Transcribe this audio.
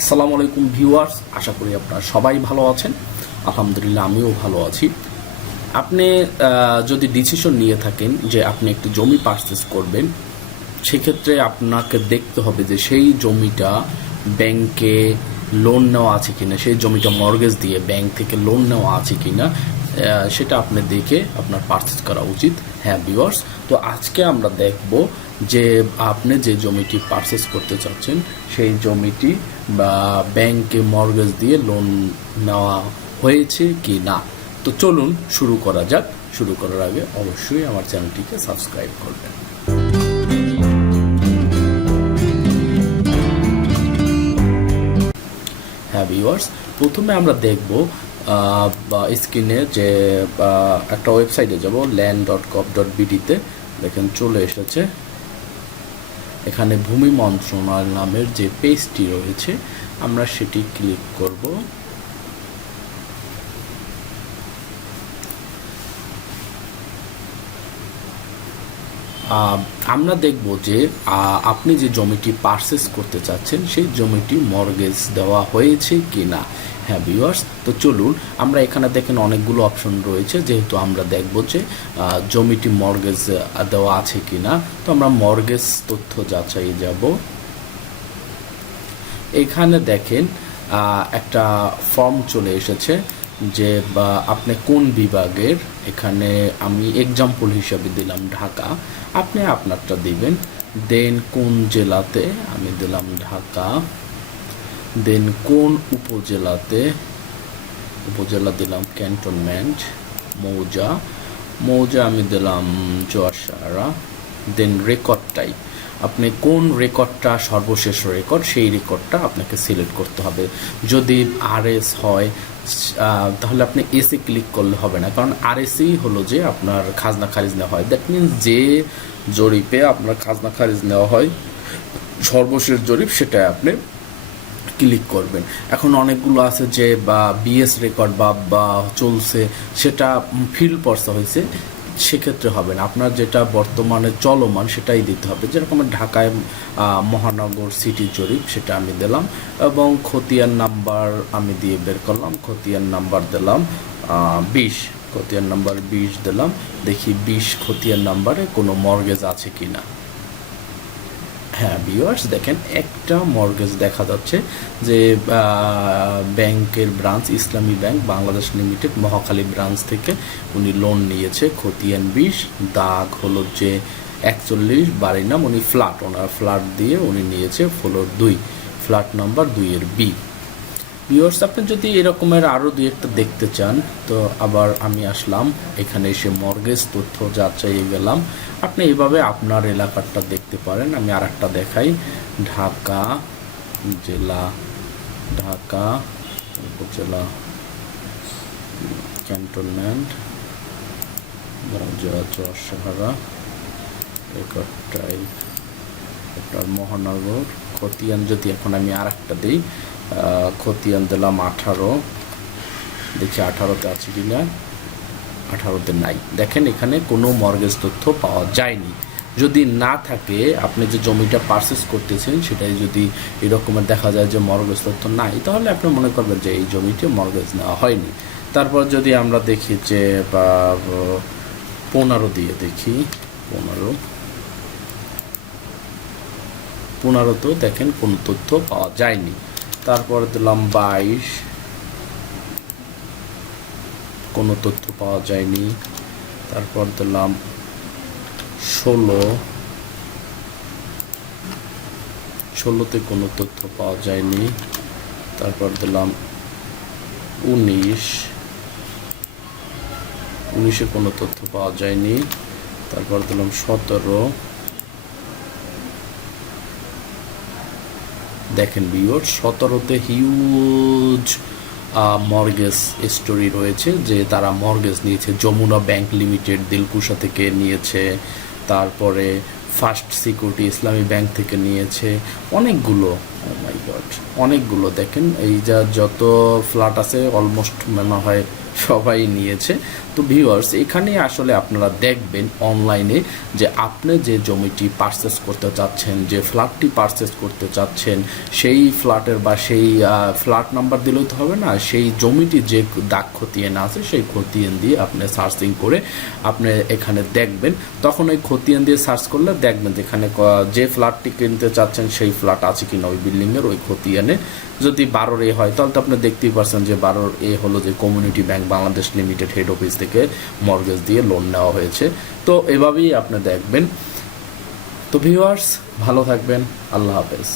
আসসালামু আলাইকুম ভিউয়ার্স, আশা করি আপনারা সবাই ভালো আছেন। আলহামদুলিল্লাহ, আমিও ভালো আছি। আপনি যদি ডিসিশন নিয়ে থাকেন যে আপনি একটি জমি পারচেস করবেন, সেক্ষেত্রে আপনাকে দেখতে হবে যে সেই জমিটা ব্যাংকে লোন নেওয়া আছে কিনা, সেই জমিটা মর্গেজ দিয়ে ব্যাংক থেকে লোন নেওয়া আছে কিনা সেটা আপনি দেখে আপনার পারচেস করা উচিত। হ্যাঁ ভিউয়ার্স তো আজকে আমরা দেখব যে আপনি যে জমিটি পারচেস করতে চাচ্ছেন, সেই জমিটি বা ব্যাংকে মর্গেজ দিয়ে লোন নেওয়া হয়েছে কি না? তো চলুন শুরু করা যাক। শুরু করার আগে অবশ্যই আমার চ্যানেলটিকে সাবস্ক্রাইব করবেন। হ্যাঁ ভিউয়ার্স প্রথমে আমরা দেখব স্ক্রিনে যে একটা ওয়েবসাইটে যাব ল্যান্ড ডট গভ ডট বিডিতে দেখেন, চলে এসেছে। এখানে ভূমি মন্ত্রণালয় নামের যে পেজটি রয়েছে, আমরা সেটি ক্লিক করব। আমরা দেখব যে আপনি যে জমিটি পারচেস করতে চাচ্ছেন, সেই জমিটি মর্গেজ দেওয়া হয়েছে কি না হ্যাঁ ভিউয়ার্স তো চলুন, আমরা এখানে দেখেন অনেকগুলো অপশন রয়েছে, যেহেতু আমরা দেখব যে জমিটি মর্গেজ দেওয়া আছে কি না তো আমরা মর্গেজ তথ্য যাচাই যাব। এখানে দেখেন একটা ফর্ম চলে এসেছে যে, বা, আপনি কোন বিভাগের, এখানে আমি এক্সাম্পল হিসাবে দিলাম ঢাকা। আপনি আপনারটা দিবেন, দেন কোন জেলাতে, আমি দিলাম ঢাকা। দেন কোন উপজেলাতে উপজেলা দিলাম ক্যান্টনমেন্ট মৌজা। মৌজা আমি দিলাম চুয়াশারা দেন রেকর্ড টাইপ আপনি কোন রেকর্ডটা সর্বশেষ রেকর্ড সেই রেকর্ডটা আপনাকে সিলেক্ট করতে হবে। যদি আরএস হয় তাহলে আপনি এসে ক্লিক করলে হবে না। কারণ আরএসই হলো যে আপনার খাজনা খারিজ নেওয়া হয়। দ্যাট মিনস যে জরিপে আপনার খাজনা খারিজ নেওয়া হয়, সর্বশেষ জরিপ সেটা আপনি ক্লিক করবেন। এখন অনেকগুলো আছে যে, বা বিএস রেকর্ড বা বা চলছে, সেটা ফিল পর্সা হয়েছে, সেক্ষেত্রে হবে না। আপনার যেটা বর্তমানে চলমান, সেটাই দিতে হবে। যেরকম ঢাকায় মহানগর সিটি জরিপ, সেটা আমি দিলাম এবং খতিয়ান নাম্বার আমি দিয়ে বের করলাম। খতিয়ান নাম্বার দিলাম বিশ। খতিয়ান নাম্বার বিশ দিলাম। দেখি বিশ খতিয়ান নাম্বারে কোনো মর্গেজ আছে কি না হ্যাঁ ভিউয়ার্স দেখেন, একটা মর্গেজ দেখা যাচ্ছে যে ব্যাংকের branch Islami bank, Bangladesh limited Mohakhali branch থেকে উনি লোন নিয়েছে, খতিয়ান বিশ, দাগ হলো যে একচল্লিশ, বাড়ির নাম উনি ফ্ল্যাট ওনার ফ্ল্যাট দিয়ে উনি নিয়েছে ফ্লোর দুই ফ্ল্যাট নাম্বার দুইয়ের বি ভিউয়ার্স আপনি যদি এরকমের আরও দুই একটা দেখতে চান, তো আবার আমি আসলাম, এখানে এসে মর্গেজ তথ্য যাচাইয়ে গেলাম। আপনি এইভাবে আপনার এলাকাটা দেখতে পারেন, আমি আর একটা দেখাই। ঢাকা জেলা, ঢাকা উপজেলা ক্যান্টনমেন্ট চরসাহারা রেকর্ডটাই আপনার মহানগর, খতিয়ান যদি এখন আমি আর একটা দিই খতিয়ান দিলাম আঠারো। দেখি আঠারোতে আছে কি না আঠারোতে নাই। দেখেন এখানে কোনো মর্গেজ তথ্য পাওয়া যায়নি। যদি না থাকে, আপনি যে জমিটা পারচেস করতেছেন, সেটাই যদি এরকমের দেখা যায় যে মর্গেজ তথ্য নাই, তাহলে আপনি মনে করবেন যে এই জমিটি মর্গেজ নেওয়া হয়নি। তারপর যদি আমরা দেখি যে বা, পনেরো দিয়ে দেখি, পনেরো। পনেরোতেও দেখেন কোনো তথ্য পাওয়া যায়নি। তারপরে দিলাম বাইশ। কোনো তথ্য পাওয়া যায়নি। তারপর দিলাম ষোলো। ষোলোতে কোনো তথ্য পাওয়া যায়নি। তারপর দিলাম উনিশ। উনিশে কোনো তথ্য পাওয়া যায়নি। তারপর দিলাম সতেরো। দেখেন বিওর সতেরোতে হিউজ মর্গেজ স্টোরি রয়েছে যে তারা মর্গেজ নিয়েছে। যমুনা ব্যাংক লিমিটেড দিলকুশা থেকে নিয়েছে, তারপরে ফার্স্ট সিকিউরিটি ইসলামী ব্যাংক থেকে নিয়েছে। অনেকগুলো গড অনেকগুলো দেখেন। এই যা যত ফ্ল্যাট আছে অলমোস্ট মনে হয় সবাই নিয়েছে। তো ভিউয়ার্স এখানে আসলে আপনারা দেখবেন অনলাইনে যে আপনি যে জমিটি পারচেস করতে চাচ্ছেন, যে ফ্ল্যাটটি পারচেস করতে চাচ্ছেন, সেই ফ্ল্যাটের বা সেই ফ্ল্যাট নাম্বার দিলেও তো হবে না, সেই জমিটি যে দাগ খতিয়ান আছে, সেই খতিয়ান দিয়ে আপনি সার্চিং করে আপনি এখানে দেখবেন। তখন ওই খতিয়ান দিয়ে সার্চ করলে দেখবেন যেখানে যে ফ্ল্যাটটি কিনতে চাচ্ছেন, সেই ফ্ল্যাট আছে কিনা ওই বিল্ডিংয়ের ওই খতিয়ানে যদি বারোর এ হয়, তাহলে তো আপনি দেখতেই পারছেন যে বারোর এ হলো যে community bank Bangladesh limited head office থেকে মর্গেজ দিয়ে লোন নেওয়া হয়েছে। তো এভাবেই আপনি দেখবেন। তো ভিউয়ার্স, ভালো থাকবেন। আল্লাহ হাফেজ।